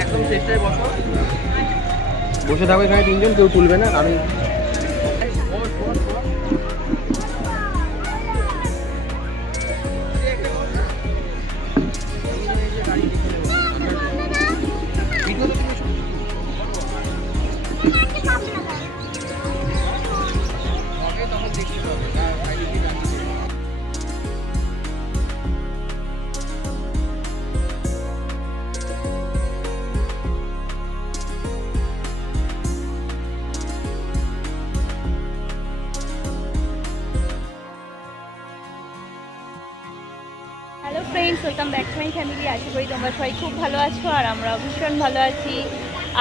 একদম চেষ্টায় বসে থাকো এখানে তিনজন, কেউ তুলবে না। আমি hello friends, welcome back to my family. আশা করি তোমরা সবাই খুব ভালো আছো আর আমরা ভীষণ ভালো আছি।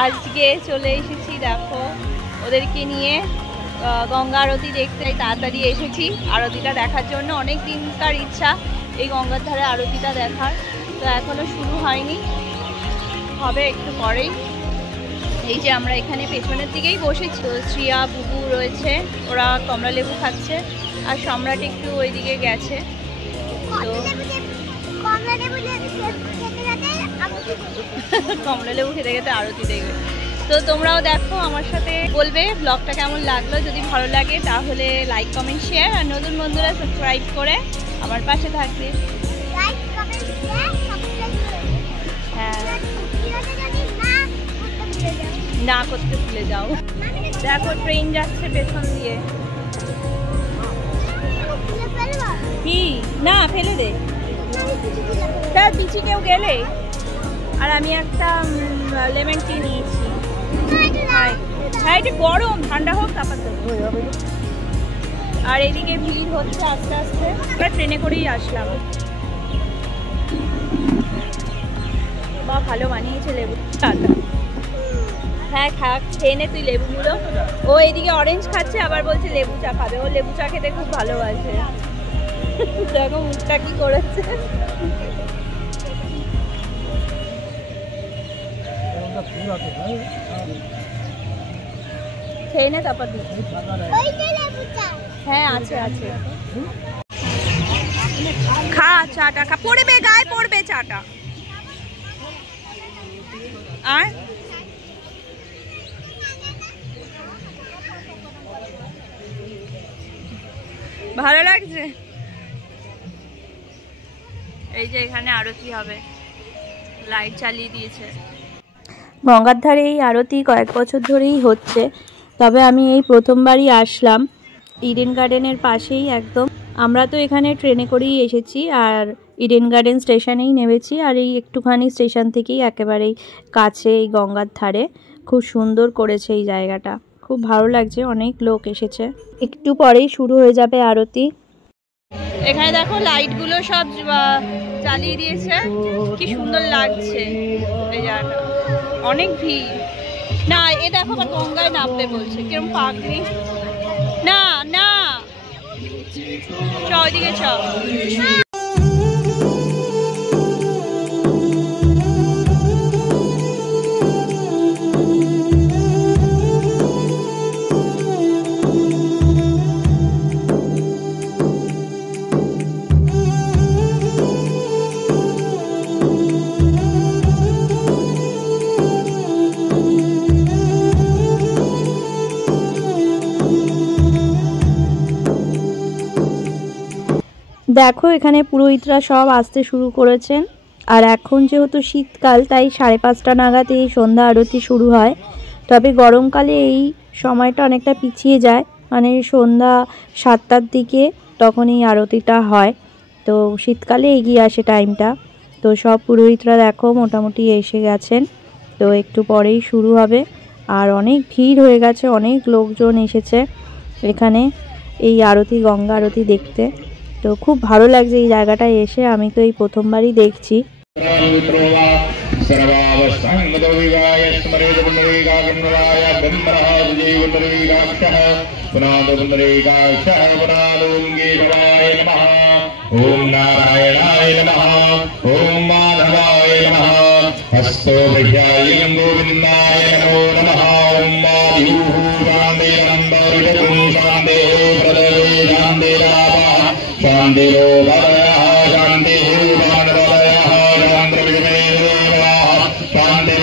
আজকে চলে এসেছি দেখো ওদেরকে নিয়ে গঙ্গা আরতি দেখতে। তাড়াতাড়ি এসেছি আরতিটা দেখার জন্য। অনেক দিনকার ইচ্ছা এই গঙ্গার ধারে আরতিটা দেখার, তো এখনও শুরু হয়নি, হবে একটু পরেই। এই যে আমরা এখানে পেছনের দিকেই বসেছি, শ্রিয়া বুবু রয়েছে, ওরা কমলা লেবু খাচ্ছে আর সম্রাট একটু ওইদিকে গেছে। তো কমলা লেবু খেতে খেতে আরতি দেখবে। তো তোমরাও দেখো আমার সাথে, বলবে ব্লগটা কেমন লাগলো। যদি ভালো লাগে তাহলে লাইক কমেন্ট শেয়ার, আর নতুন বন্ধুরা সাবস্ক্রাইব করে আমার পাশে থাকবে। হ্যাঁ, না করতে ভুলে যাও। দেখো ট্রেন যাচ্ছে পেছন দিয়ে। কি না ফেলে দে, তার পিছিয়ে কেউ গেলে। আর আমি একটা লেমন টি নিয়েছি। হ্যাঁ, এটা গরম, ঠান্ডা হোক তারপর তো। আর এদিকে ভিড় হচ্ছে আস্তে আস্তে। আমরা ট্রেনে করেই আসলাম। বা ভালো বানিয়েছে লেবু চাটা। হ্যাঁ খেয়ে নে তুই লেবুগুলো। ও এইদিকে অরেঞ্জ খাচ্ছে, আবার বলছে লেবু চা খাবে। ও লেবু চা খেতে খুব ভালোবাসে। দেখো মুখটা কি করেছে। খেয়ে নে তারপর দিচ্ছি। হ্যাঁ আছে আছে, খা চাটা খা। পড়বে গায়ে পড়বে চাটা। আর ভালো লাগছে। এই যে এখানে আরতি হবে, লাইট চালিয়ে দিয়েছে। গঙ্গার ধারে এই আরতি কয়েক বছর ধরেই হচ্ছে, তবে আমি এই প্রথমবারই আসলাম। ইডেন গার্ডেনের পাশেই একদম। আমরা তো এখানে ট্রেনে করেই এসেছি আর ইডেন গার্ডেন স্টেশনেই নেমেছি। আর এই একটুখানি স্টেশন থেকেই একেবারেই কাছে এই গঙ্গার ধারে। খুব সুন্দর করেছে এই জায়গাটা, খুব ভালো লাগছে। অনেক লোক এসেছে। একটু পরেই শুরু হয়ে যাবে আরতি। এখানে দেখো লাইটগুলো সব চালিয়ে দিয়েছে, কি সুন্দর লাগছে এই জায়গাটা। অনেক ভিড়। না এ দেখো আবার গঙ্গায় নামবে বলছে, কিরম পাগড়ি। না না চ ওইদিকে চ। দেখো এখানে পুরোহিতরা সব আসতে শুরু করেছেন। আর এখন যেহেতু শীতকাল, তাই 5:30 নাগাদ এই সন্ধ্যা আরতি শুরু হয়। তবে গরমকালে এই সময়টা অনেকটা পিছিয়ে যায়, মানে সন্ধ্যা 7টার দিকে তখন এই আরতিটা হয়। তো শীতকালে এগিয়ে আসে টাইমটা। তো সব পুরোহিতরা দেখো মোটামুটি এসে গেছেন। তো একটু পরেই শুরু হবে। আর অনেক ভিড় হয়ে গেছে, অনেক লোকজন এসেছে এখানে এই আরতি, গঙ্গা আরতি দেখতে। তো খুব ভালো লাগছে এই জায়গাটায় এসে। আমি তো এই প্রথমবারই দেখছি। ओम नारायणाय नमः ओम माधवाय नमः हस्तो भयायं गोविंदाय नमो नमः ओम माधुः शांति नंदरितं शांति प्रदवे शांति रावा शांति रोभयः शांति भूमानवयः शांति विजयः शांति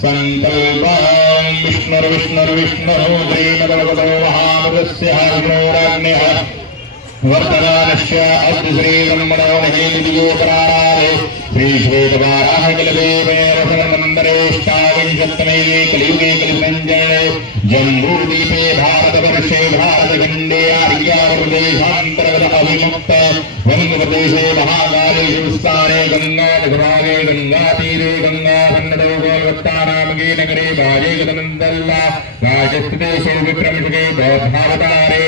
संकल्पं विष्णुर्विष्णुर्विष्णुः श्रीमद्भगवतो महामृतस्य विष्णोराज्ञः वर्तमानस्य अद्य श्रीब्रह्मणो महेन्द्रियोपरारे श्रीश्वेतवाराहकलदेवे रसनमन्दरेष्टाविंशत्तमे कलियुगे कलिसञ्जने जम्बूद्वीपे भारतवर्षे भारतखण्डे आर्यावर्देशान्तर्गत अविमुक्त वङ्गप्रदेशे महाकालेषु विस्तारे गङ्गाजगभागे गङ्गातीरे गङ्गासन्नदो गोलवत्तानामके नगरे भाजे गतनन्दल्ला राजस्थिते विक्रमशके बौद्धावतारे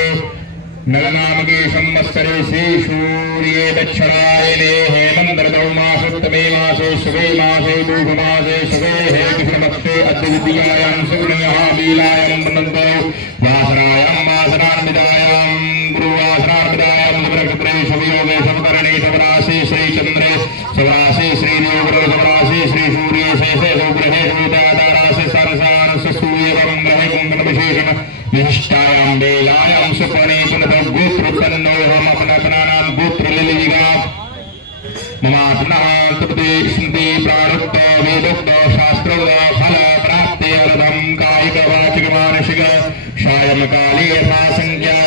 नलनामके संवत्सरे श्री सूर्ये दक्षिणायने हेमन्तर्दौ मासोत्तमे मासे शुभे मासे दूढमासे शुभे हे कृष्णपक्षे अद्यद्वितीयायां सुगुणयः लीलायां वन्दन्तौ वासरायां वासरान्वितायां गुरुवासरान्वितायां नक्षत्रे शुभयोगे समकरणे समरासे श्रीचन्द्रे समरासे श्रीदेवगुरो समरासे श्रीसूर्ये शेषे सौग्रहे सूतातारासे सरसानस्य सूर्यवं ग्रहे कुण्डलविशेषण विशिष्टायां वेलायां सुपने पुनः गोत्रोत्पन्नोऽहमपनानां गोत्रलिलिगा ममात्मनः तृप्ते स्मृति प्राणोक्त वेदोक्त शास्त्रोक्त फल प्राप्त्यर्थं कायिकवाचिकमानसिक सायंकाले यथा संज्ञा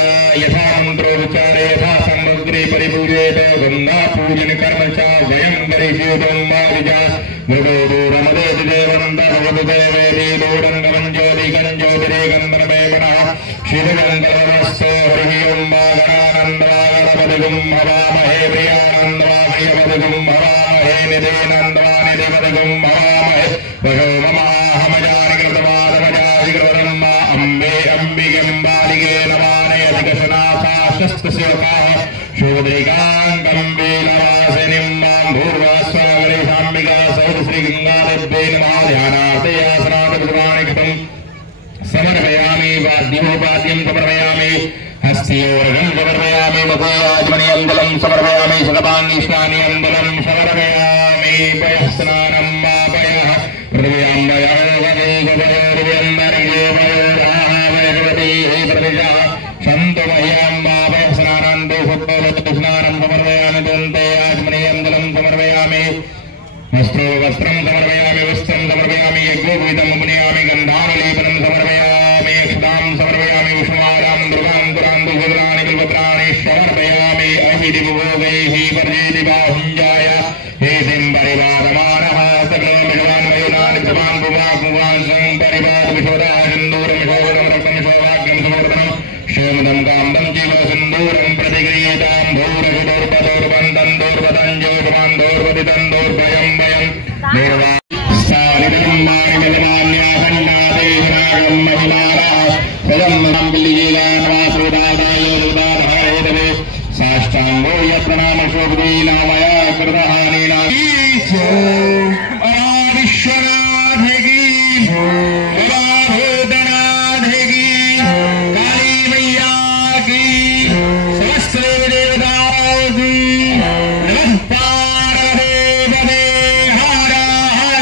यथा मन्त्रोच्चारे यथा समग्रे परिपूजेत गंगा पूजन कर्म च वयं परिशीतं वारिजा मृगो दूरमदे देवनन्दभगवदेवेदे दोडङ्गमञ्जोदिगञ्जोदिरे गन्धर्वेणः शिवगन्धर्वस्तो हरिः ॐ वागणानन्दवागणपदगुं हवामहे प्रियानन्दवामयपदगुं हवामहे निधेनन्दवानिधिपदगुं हवामहे वशो ममाहमजानिकृतवादमजाधिकृतम् अम्बे अम्बिगम्बालिके नमानयधिकशनाथा शस्त्रशिवकाः शोद्रिकाङ्गं वेलवासिनीं मां भूर्वास्वागरे साम्बिका सहित श्रीगङ्गादेव्यै नमः ध्यानार्थे आसनादिपुराणिकृतम् समर्पयामि वाद्योपाद्यं समर्पयामि हस्तियोर्घं समर्पयामि मुखाजमनीयन्दलं समर्पयामि सकपाङ्गिष्णानि अन्दलं समर्पयामि पयःस्नानं वा पयः हृदयं वयोर्भगवती सन्तु मह्यं वा पयःस्नानन्दो स्नानं समर्पयामि दन्ते आजमनीयन्दलं समर्पयामि वस्त्रं समर्पयामि वस्त्रं समर्पयामि यज्ञोपवीतं मुनयामि गन्धानुलेपनं समर्पयामि अक्षतां समर्पयामि उष्मारां दुर्गां दुरान्दुभद्राणि बिल्वद्राणि समर्पयामि अहिदिभोगैः वर्जेति बाहुञ्जाय हेतिं परिवारमानः सकलमिषवान् वयुनानि भवान् भुवान् सं परिवार विशोदाः सिन्दूरमिषोदं रक्तमिषोभाग्यं समर्पणं शोमदं कामदं जीव सिन्दूरं प्रतिगृह्यतां भूरषदोर्पदोर्बन्धं दोर्पदं जोषमान् दोर्पदितं दोर्भयं वयं निर्वा सारिदं मानिमलमान्याखण्डादेशनागं महिमानः स्वयं मनं बिल्लिजीगान्वासुदादाय सुदाधारेदवे साष्टाङ्गो यत्प्रणामशोभदे नामया कृतहानिना विश्वनाथ की भूतनाथ की काली मैया की समस्त देवताओं की नमः पार्वती हर हर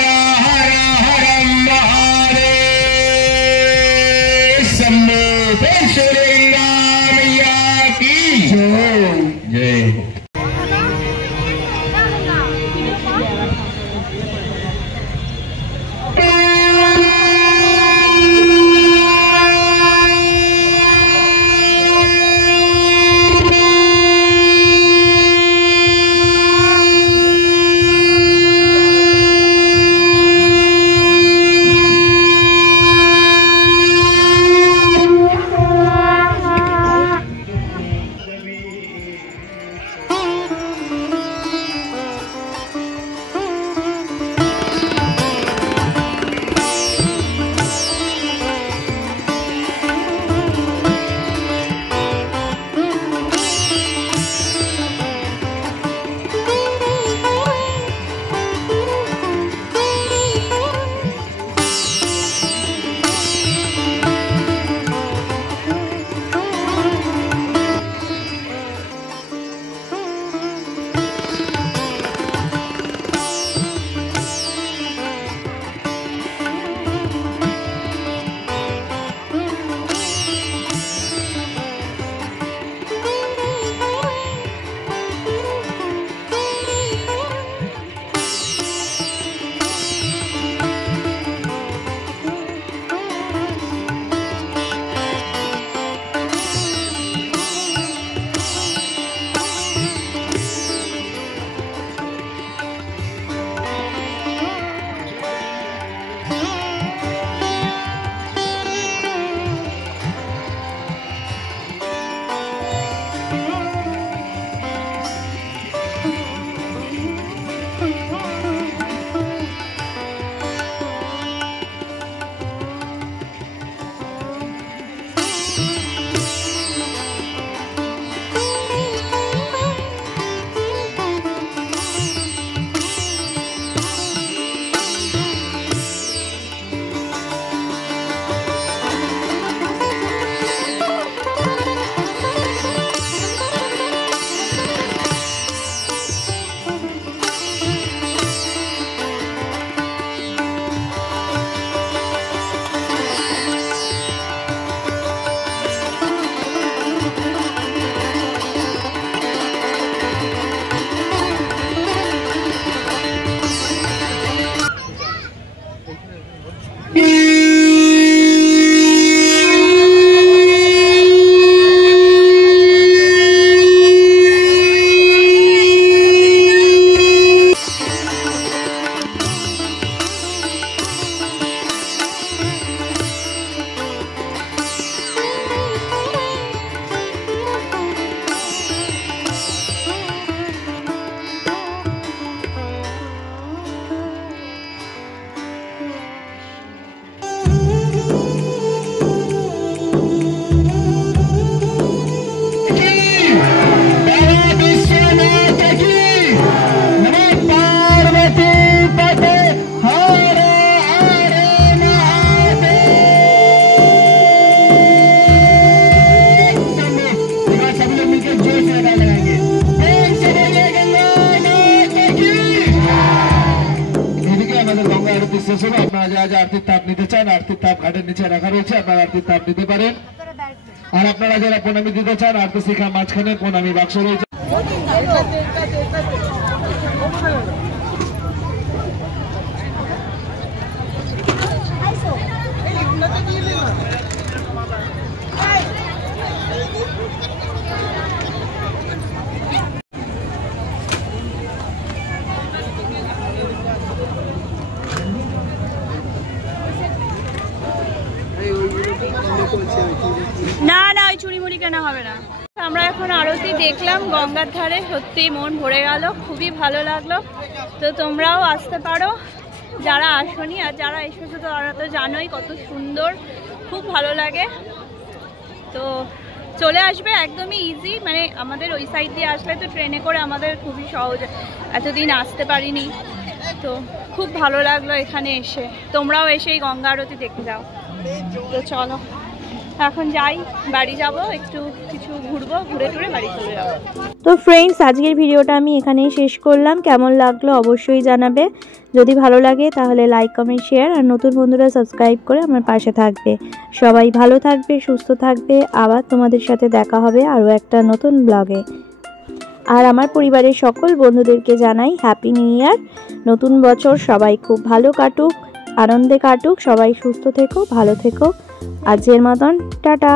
আমাদের গঙ্গা আরতি শেষ হলো। আপনারা যা যা আরতির তাপ নিতে চান, আরতির তাপ ঘাটের নিচে রাখা রয়েছে, আপনারা আরতির তাপ নিতে পারেন। আর আপনারা যারা প্রণামী দিতে চান, আরতি শিখা মাঝখানে প্রণামী বাক্স রয়েছে। না না ওই চুড়িমুড়ি কেনা হবে না। আমরা এখন আরতি দেখলাম গঙ্গার ধারে, সত্যি মন ভরে গেল, খুবই ভালো লাগলো। তো তোমরাও আসতে পারো যারা আসনি, আর যারা এসেছো তো তারা তো জানোই কত সুন্দর, খুব ভালো লাগে। তো চলে আসবে, একদমই ইজি, মানে আমাদের ওই সাইড দিয়ে আসলে তো ট্রেনে করে আমাদের খুবই সহজ, এতদিন আসতে পারিনি, তো খুব ভালো লাগলো এখানে এসে। তোমরাও এসে এই গঙ্গা আরতি দেখে যাও। তো চলো এখন যাই, বাড়ি যাব, একটু কিছু ঘুরবো, ঘুরে টুরে বাড়ি চলে যাবো। তো ফ্রেন্ডস, আজকের ভিডিওটা আমি এখানেই শেষ করলাম। কেমন লাগলো অবশ্যই জানাবে, যদি ভালো লাগে তাহলে লাইক কমেন্ট শেয়ার, আর নতুন বন্ধুরা সাবস্ক্রাইব করে আমার পাশে থাকবে। সবাই ভালো থাকবে, সুস্থ থাকবে, আবার তোমাদের সাথে দেখা হবে আরও একটা নতুন ব্লগে। আর আমার পরিবারের সকল বন্ধুদেরকে জানাই হ্যাপি নিউ ইয়ার, নতুন বছর সবাই খুব ভালো কাটুক, আনন্দে কাটুক, সবাই সুস্থ থেকো, ভালো থেকো। আজকের মতন টাটা।